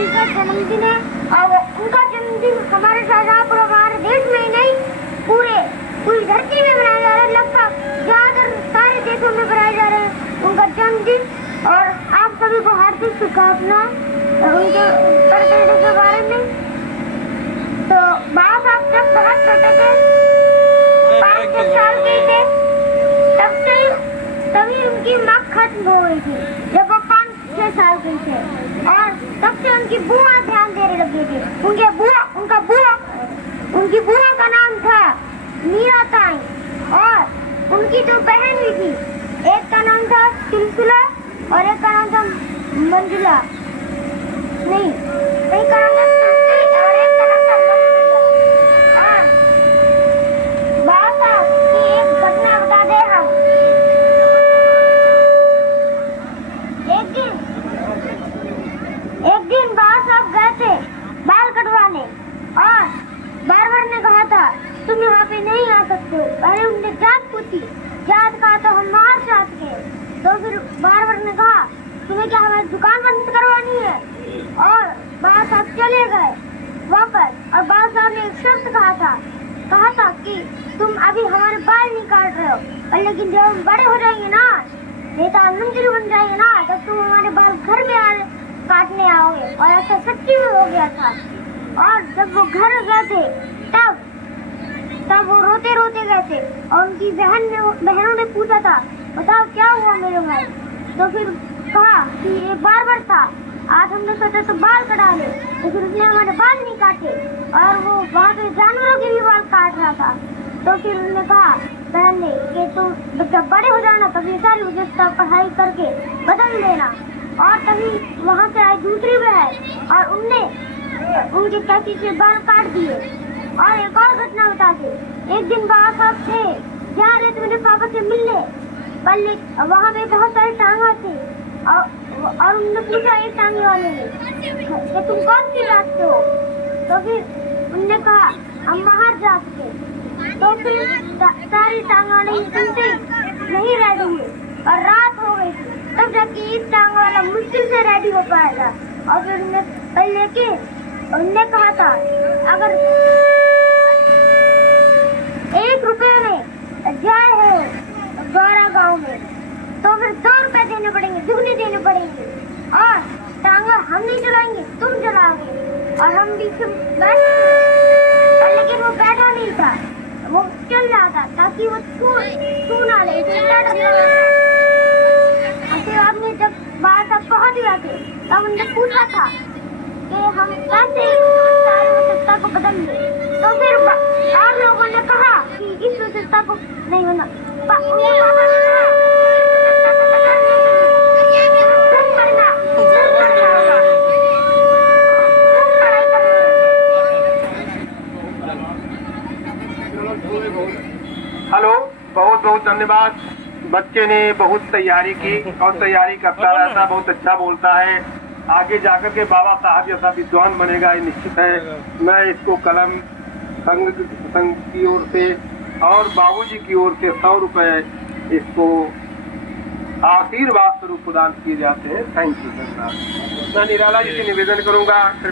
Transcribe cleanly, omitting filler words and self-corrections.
उनका जन्मदिन है और उनका जन्मदिन हमारे शाहजहाँपुर हमारे देश में ही नहीं पूरी धरती में मनाया जा रहा है। लगभग ज्यादातर सारे देशों में मनाया जा रहा है उनका जन्मदिन। और आप सभी को हार्दिक शुभकामनाएं उनके बर्थडे के बारे में। तो बाबा साहब जब बहुत छोटे थे, 5-6 साल के थे, तभी उनकी माँ खत्म हो गई थी जब वो 5-6 साल के थे। और तब से उनकी बुआ ध्यान देने लगी थी। उनकी बुआ का नाम था मीरा ताई और उनकी 2 बहन भी थी। एक का नाम था सिलसिला और एक का नाम था मंजुला। नहीं, एक का नाम था सिलसिला और एक का नाम था मंजुला। और बाबा की एक घटना बता दे हम। एक दिन बाबा साहब गए थे बाल कटवाने और बार्बर ने कहा था तुम यहाँ पे नहीं आ सकते हो। पहले उनने जात पूछी, जात कहा तो हम बाहर जात के। तो फिर बार्बर ने कहा तुम्हें क्या हमारी दुकान बंद करवानी है। और बाबा साहब चले गए वापस। और बाबा साहब ने एक शर्त कहा था कि तुम अभी हमारे बाल नहीं काट रहे हो, और लेकिन जब हम बड़े हो जाएंगे ना, नेता मंत्री बन जाएंगे ना, तब तुम हमारे बाल घर में काटने आओगे। और ऐसा सच्ची में हो गया था। और जब वो घर गए थे तब वो रोते रोते गए थे। और उनकी बहनों ने पूछा था बताओ क्या हुआ मेरे भाई। तो फिर कहा कि ये बार्बर था, आज हमने सोचा तो बाल कटा ले, लेकिन उसने हमारे बाल नहीं काटे। और वो वहाँ पे जानवरों के भी बाल काट रहा था। तो फिर उन्होंने कहा बहन ने कि तुम जब बड़े हो जाना तभी सारी व्यवस्था पढ़ाई करके बदल लेना। और तभी वहाँ से आई दूसरी बहन और उनने उनके कैंची से बाल काट दिए। और एक और घटना बता दे। एक दिन बाबा साहब थे जा रहे थे मेरे पापा से मिलने, पर वहाँ पे बहुत सारे टांगा थे। और उन्होंने पूछा एक टांगे वाले ने कि तुम कौन सी जात से हो। तो फिर उन्होंने कहा हम बाहर जात के। तो फिर सारी टांगा नहीं सुनते नहीं रेडी हुए और रात हो गई थी। तब जाके एक टांग वाला मुश्किल से रेडी हो पाएगा। और फिर उन्होंने कहा था अगर 1 रुपए में जाए हो द्वारा गांव में तो फिर 2 रुपए देने पड़ेंगे, दुगने देने पड़ेंगे। और टांगा हम नहीं चलाएंगे, तुम चलाओगे और हम बीच में बैठेंगे। लेकिन वो बैठा नहीं था, वो चल रहा था ताकि वो छू ना ले। फिर आपने जब बाहर तक पहुंच गया थे तब उनने पूछा था कि हम कैसे सारी विशेषता को बदल दें। तो फिर और लोगों ने कहा कि इस विशेषता को नहीं होना। हेलो, बहुत बहुत धन्यवाद। बच्चे ने बहुत तैयारी की और तैयारी करता रहता, बहुत अच्छा बोलता है। आगे जाकर के बाबा साहब जैसा विद्वान बनेगा ये निश्चित है। मैं इसको कलम संघ की ओर से और बाबूजी की ओर से 100 रुपए इसको आशीर्वाद स्वरूप प्रदान किए जाते हैं। Thank you. मैं निराला जी से निवेदन करूंगा